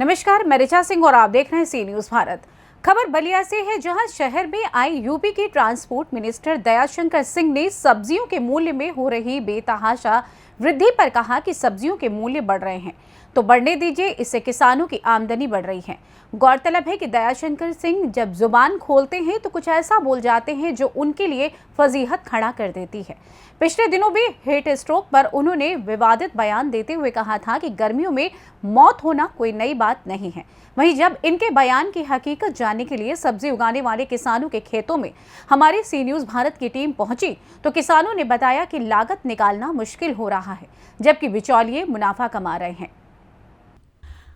नमस्कार, मैं ऋचा सिंह और आप देख रहे हैं सी न्यूज भारत। खबर बलिया से है, जहां शहर में आई यूपी के ट्रांसपोर्ट मिनिस्टर दयाशंकर सिंह ने सब्जियों के मूल्य में हो रही बेतहाशा वृद्धि पर कहा कि सब्जियों के मूल्य बढ़ रहे हैं तो बढ़ने दीजिए, इससे किसानों की आमदनी बढ़ रही है। गौरतलब है कि दयाशंकर सिंह जब जुबान खोलते हैं तो कुछ ऐसा बोल जाते हैं जो उनके लिए फजीहत खड़ा कर देती है। पिछले दिनों भी हीट स्ट्रोक पर उन्होंने विवादित बयान देते हुए कहा था कि गर्मियों में मौत होना कोई नई बात नहीं है। वहीं जब इनके बयान की हकीकत जानने के लिए सब्जी उगाने वाले किसानों के खेतों में हमारी सी न्यूज भारत की टीम पहुंची तो किसानों ने बताया कि लागत निकालना मुश्किल हो रहा है, जबकि बिचौलिए मुनाफा कमा रहे हैं।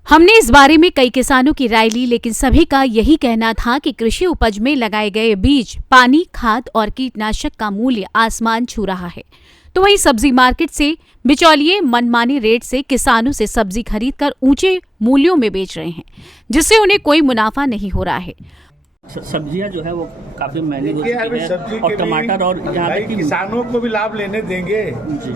हमने इस बारे में कई किसानों की राय ली, लेकिन सभी का यही कहना था कि कृषि उपज में लगाए गए बीज, पानी, खाद और कीटनाशक का मूल्य आसमान छू रहा है। तो वहीं सब्जी मार्केट से बिचौलिए मनमानी रेट से किसानों से सब्जी खरीदकर ऊंचे मूल्यों में बेच रहे हैं, जिससे उन्हें कोई मुनाफा नहीं हो रहा है। सब्जियां जो है वो काफी महंगी हो चुकी है और टमाटर और यहाँ तक कि किसानों को भी लाभ लेने देंगे।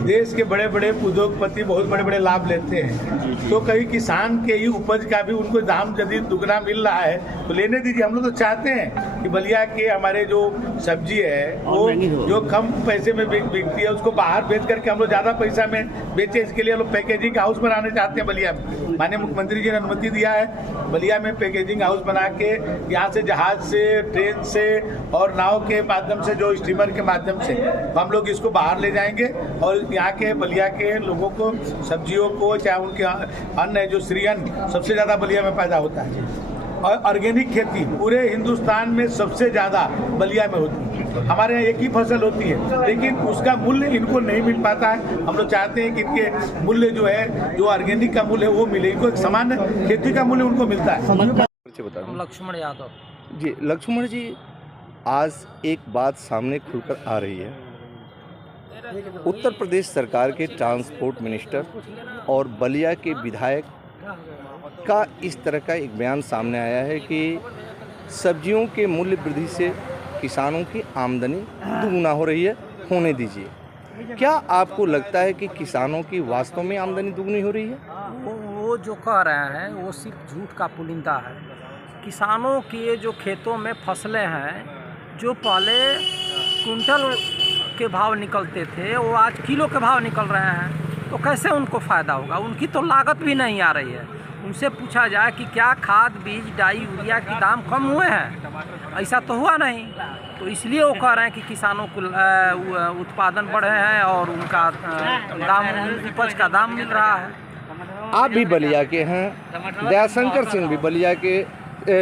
देश के बड़े बड़े उद्योगपति बहुत बड़े बड़े लाभ लेते हैं, तो कहीं किसान के ही उपज का भी उनको दाम यदि दुगना मिल रहा है तो लेने दीजिए। हम लोग तो चाहते हैं कि बलिया के हमारे जो सब्जी है वो जो कम पैसे में बिकती है उसको बाहर बेच करके हम लोग ज्यादा पैसा में बेचे। इसके लिए हम लोग पैकेजिंग हाउस बनाने चाहते हैं बलिया में। माननीय मुख्यमंत्री जी ने अनुमति दिया है बलिया में पैकेजिंग हाउस बना के यहाँ से जहाज से, ट्रेन से और नाव के माध्यम से, जो स्टीमर के माध्यम से हम लोग इसको बाहर ले जाएंगे और यहाँ के बलिया के लोगों को, सब्जियों को, चाहे उनके अन्न है जो श्री अन्न सबसे ज़्यादा बलिया में पैदा होता है और ऑर्गेनिक खेती पूरे हिंदुस्तान में सबसे ज़्यादा बलिया में होती है। हमारे यहाँ एक ही फसल होती है, लेकिन उसका मूल्य इनको नहीं मिल पाता है। हम लोग चाहते हैं कि इनके मूल्य जो है, जो ऑर्गेनिक का मूल्य है वो मिले, इनको एक समान खेती का मूल्य उनको मिलता है। लक्ष्मण यादव जी। लक्ष्मण जी, आज एक बात सामने खुलकर आ रही है। उत्तर प्रदेश सरकार के ट्रांसपोर्ट मिनिस्टर और बलिया के विधायक का इस तरह का एक बयान सामने आया है कि सब्जियों के मूल्य वृद्धि से किसानों की आमदनी दुगुना हो रही है, होने दीजिए। क्या आपको लगता है कि किसानों की वास्तव में आमदनी दुगनी हो रही है? वो जो कह रहे हैं वो सिर्फ झूठ का पुलिंदा है। किसानों के जो खेतों में फसलें हैं, जो पहले कुंटल के भाव निकलते थे वो आज किलो के भाव निकल रहे हैं, तो कैसे उनको फ़ायदा होगा? उनकी तो लागत भी नहीं आ रही है। उनसे पूछा जाए कि क्या खाद, बीज, डाई, यूरिया के दाम कम हुए हैं? ऐसा तो हुआ नहीं। तो इसलिए वो कह रहे हैं कि किसानों को उत्पादन बढ़े हैं और उनका दाम, उपज का दाम मिल रहा है। आप भी बलिया के हैं, दयाशंकर सिंह भी बलिया के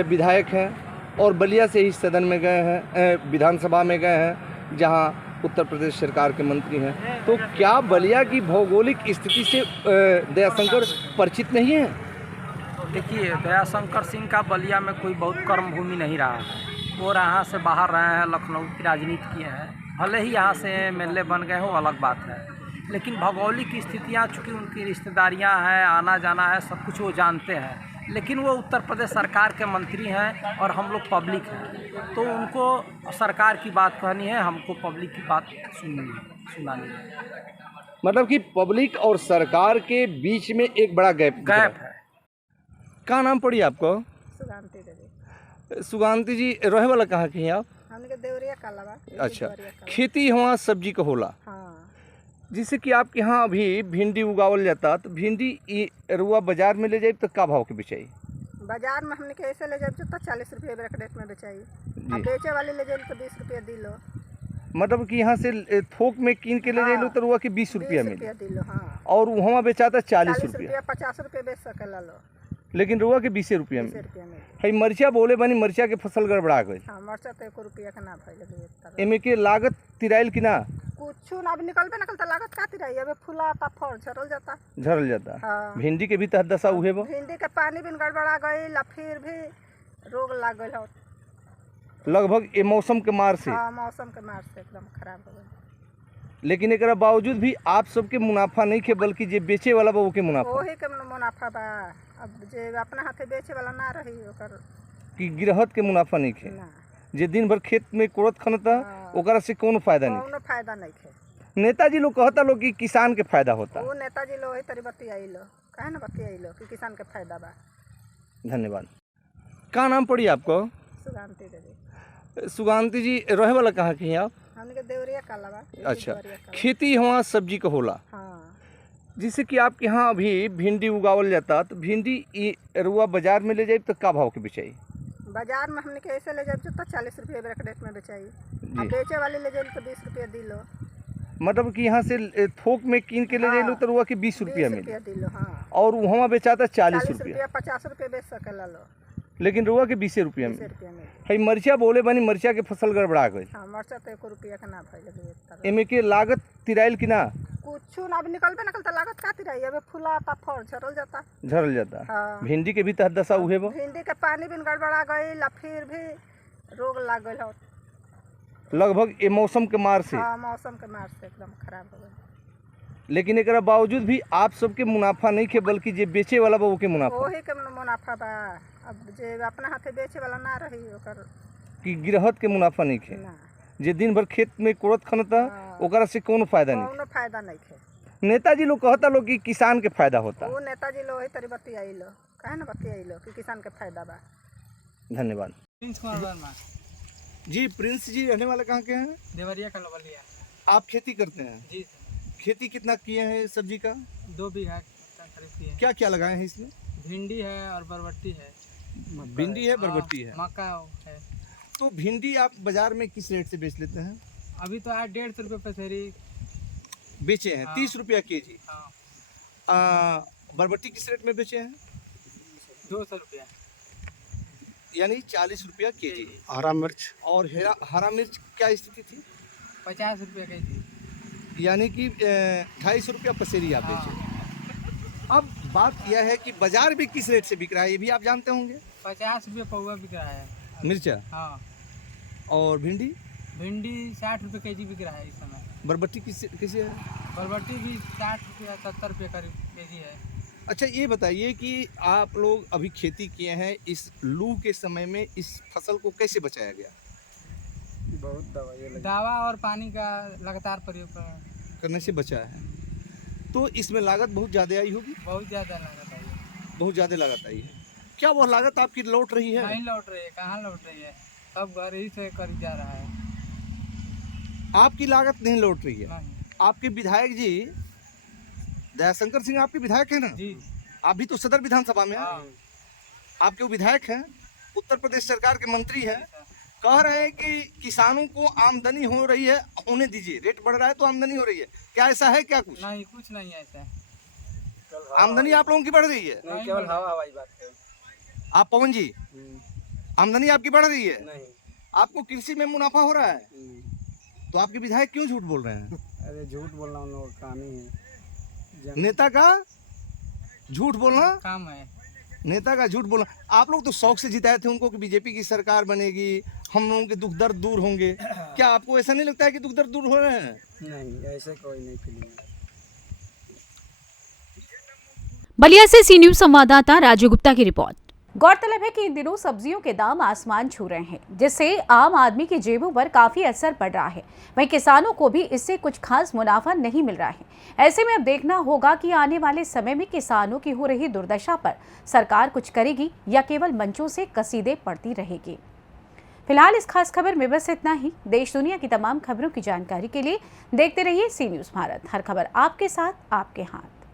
विधायक हैं और बलिया से ही सदन में गए हैं, विधानसभा में गए हैं, जहां उत्तर प्रदेश सरकार के मंत्री हैं। तो क्या बलिया की भौगोलिक स्थिति से दयाशंकर परिचित नहीं है? देखिए, दयाशंकर सिंह का बलिया में कोई बहुत कर्म भूमि नहीं रहा है। वो यहाँ से बाहर रहे हैं, लखनऊ की राजनीति किए हैं, भले ही यहाँ से एमएलए बन गए हो, अलग बात है। लेकिन भौगोलिक स्थितियाँ, चूँकि उनकी रिश्तेदारियाँ हैं, आना जाना है, सब कुछ वो जानते हैं। लेकिन वो उत्तर प्रदेश सरकार के मंत्री हैं और हम लोग पब्लिक हैं, तो उनको सरकार की बात कहनी है, हमको पब्लिक की बात सुनानी है। मतलब कि पब्लिक और सरकार के बीच में एक बड़ा गैप है। क्या नाम पड़ी आपको? सुगांती देवी। सुगांती जी, रहे वाला कहाँ की हैं आप? हमने देवरिया का लगा। अच्छा, खेती वहाँ सब्जी का होला। हाँ। जिससे कि आपके यहाँ अभी भिंडी उगावल जाता, तो भिंडी रुआ बाजार में ले जाए तो क्या भाव के बेचाई? बाजार में हमने कैसे ले जाए तो 40 रुपये रेट में बेचाई। अब बेचे वाले ले जाए तो 20 रुपया दिलो। मतलब कि यहाँ से थोक में कीन के ले जाए लो तो रुआ के 20 रुपया में दिलो। हाँ। और वहाँ बेचाता 40 रुपया, 50 रुपये बेच सकेला लो, लेकिन रुआ के 20 रुपया में। है मरचा बोले बनी, मरचा के फसल गड़बड़ा गई। हाँ, मरचा तो 1 रुपया का ना भइल। एमे के लागत तिराइल कि ना? कुछ ना, अब निकलबे निकलता लागत का तिराई, अब फुलाता, फल झरल जाता। हाँ। भिंडी के भी तहत दशा उहे बा। भिंडी के पानी भी गड़बड़ा गई, फिर भी रोग लग गई हो लगभग ये मौसम के मार से। हाँ, मौसम के मार से एकदम खराब हो गई। लेकिन एक बावजूद भी आप सबके मुनाफा नहीं खे, बल्कि जे बेचे वाला बा के मुनाफा। वही के मुनाफा बा। अब जे अपना हाथे बेचे वाला ना रही ओकर कि गिरहत के मुनाफा नहीं खे, जे दिन भर खेत में कोड़त खनता, ओकरा से कोनो फायदा नहीं। कोनो फायदा नहीं खे। नेताजी लोग कहता लोग कि किसान के फायदा होता। वो नेताजी लोग तरी बतियाई लो, काहे ना बतियाई लो कि किसान के फायदा बा। धन्यवाद। का नाम पड़ी आपको? सुगांती देवी। सुगांती जी, रहे वाला कहाँ की हैं आप? हमने के देवरिया कालावा। अच्छा, खेती यहाँ सब्जी का होला। हाँ। जिससे कि आपके यहाँ अभी भिंडी उगावल जाता, तो भिंडी रुआ बाजार में ले जाए तो का भाव के बेचाई? बाजार में हमने के ऐसे ले जाए तो 40 रुपये रेट में बेचाई। अब बेचे वाले ले जाए तो 20 रुपया दिलो। मतलब कि यहाँ से थोक में कीन के ले जाए तो रुआ के 20 रुपया मिले दिलो। हाँ। और वहाँ बेचाता 40 रुपया। 50 रुपये बेच सकेला लो, लेकिन रुआ के 20 रुपया में। 20 रुपया में है मरचा बोले बनी, मरचा के फसल गड़बड़ा गई। हाँ, मरचा तो 1 रुपया का ना भइल। एमे के लागत तिराइल की ना? कुछ ना, अब निकलबे निकलता लागत का तिराई। अब फुलाता फल झरल जाता। हाँ। भिंडी के भी तह दशा उहे बा। भिंडी के पानी भी गड़बड़ा गई, फिर भी रोग लाग गई हो लगभग ये मौसम के मार से। हाँ, मौसम के मार से एकदम खराब हो गई। लेकिन एकरा बावजूद भी आप सबके मुनाफा नहीं खे, बल्कि जे बेचे वाला बा ओके मुनाफा। वही के मुनाफा बा। अब जे अपना हाथे बेचे वाला ना रही ओकर कि गिरहत के मुनाफा नहीं खे, ना। जे दिन भर खेत में कोड़त खनता ओकरा से कोनो फायदा नहीं। कोनो फायदा नहीं खे। नेताजी लोग कहता लोग कि किसान के फायदा होता। वो नेताजी लोग ही तरी बतियाई लो, काहे ना बतियाई लो कि किसान के फायदा बा। धन्यवाद। प्रिंस कुमार वर्मा। जी प्रिंस जी, रहने वाले कहाँ के हैं? देवरिया का लवलिया। आप खेती करते हैं? जी। खेती कितना किए हैं सब्जी का? 2 बीघा खरीद किए। क्या क्या लगाए हैं इसमें? भिंडी है और बरबट्टी है। भिंडी है, बरबट्टी है, मक्का है। तो भिंडी आप बाजार में किस रेट से बेच लेते हैं? अभी तो आज 150 रुपये पसेरी बेचे हैं। 30 रुपया केजी। हाँ। बरबट्टी किस रेट में बेचे हैं? 200 रुपया, यानी 40 रुपया केजी। हरा मिर्च और हरा मिर्च क्या स्थिति थी? 50 रुपया केजी। यानी कि 250 रुपया पसेरी आप बेचे। अब बात यह है कि बाजार भी किस रेट से बिक रहा है ये भी आप जानते होंगे। 50 रुपये पौवा बिक रहा है मिर्चा। हाँ। और भिंडी? भिंडी 60 रुपये केजी बिक रहा है इस समय। बरबट्टी किसे है? बरबट्टी भी 60 रुपया 70 रुपये करीब केजी है। अच्छा, ये बताइए कि आप लोग अभी खेती किए हैं, इस लू के समय में इस फसल को कैसे बचाया गया? बहुत दवा और पानी का लगातार प्रयोग करने से बचा है। तो इसमें लागत बहुत ज़्यादा आई होगी? बहुत ज़्यादा लागत आई है। बहुत ज़्यादा लागत आई है। क्या वह लागत आपकी लौट रही है? नहीं लौट रही है। कहाँ लौट रही है? सब घर ही से कर जा रहा है। आपकी लागत नहीं लौट रही है। नहीं। आपके विधायक जी दयाशंकर सिंह आपके विधायक हैं ना? जी। आप भी तो सदर विधानसभा में हैं। हाँ। आपके विधायक हैं, उत्तर प्रदेश सरकार के मंत्री हैं, कह रहे हैं कि किसानों को आमदनी हो रही है, होने दीजिए, रेट बढ़ रहा है तो आमदनी हो रही है। क्या ऐसा है क्या? कुछ नहीं, कुछ नहीं है ऐसा। आमदनी आप लोगों की बढ़ रही है? नहीं, केवल हवाई बात है। आप पवन जी, आमदनी आपकी बढ़ रही है? नहीं। आपको कृषि में मुनाफा हो रहा है, तो आपके विधायक क्यों झूठ बोल रहे हैं? अरे झूठ बोलना उन लोगों का काम ही है। नेता का झूठ बोलना काम है। नेता का झूठ बोलना। आप लोग तो शौक से जिताए थे उनको कि बीजेपी की सरकार बनेगी, हम लोगों के दुख दर्द दूर होंगे। क्या आपको ऐसा नहीं लगता है कि दुख दर्द दूर हो रहे हैं? नहीं, ऐसे कोई नहीं फीलिंग। बलिया से सी न्यूज संवाददाता राजू गुप्ता की रिपोर्ट। गौरतलब है कि इन दिनों सब्जियों के दाम आसमान छू रहे हैं, जिससे आम आदमी की जेबों पर काफी असर पड़ रहा है। वहीं किसानों को भी इससे कुछ खास मुनाफा नहीं मिल रहा है। ऐसे में अब देखना होगा कि आने वाले समय में किसानों की हो रही दुर्दशा पर सरकार कुछ करेगी या केवल मंचों से कसीदे पड़ती रहेगी। फिलहाल इस खास खबर में बस इतना ही। देश दुनिया की तमाम खबरों की जानकारी के लिए देखते रहिए सी न्यूज भारत। हर खबर आपके साथ, आपके हाथ।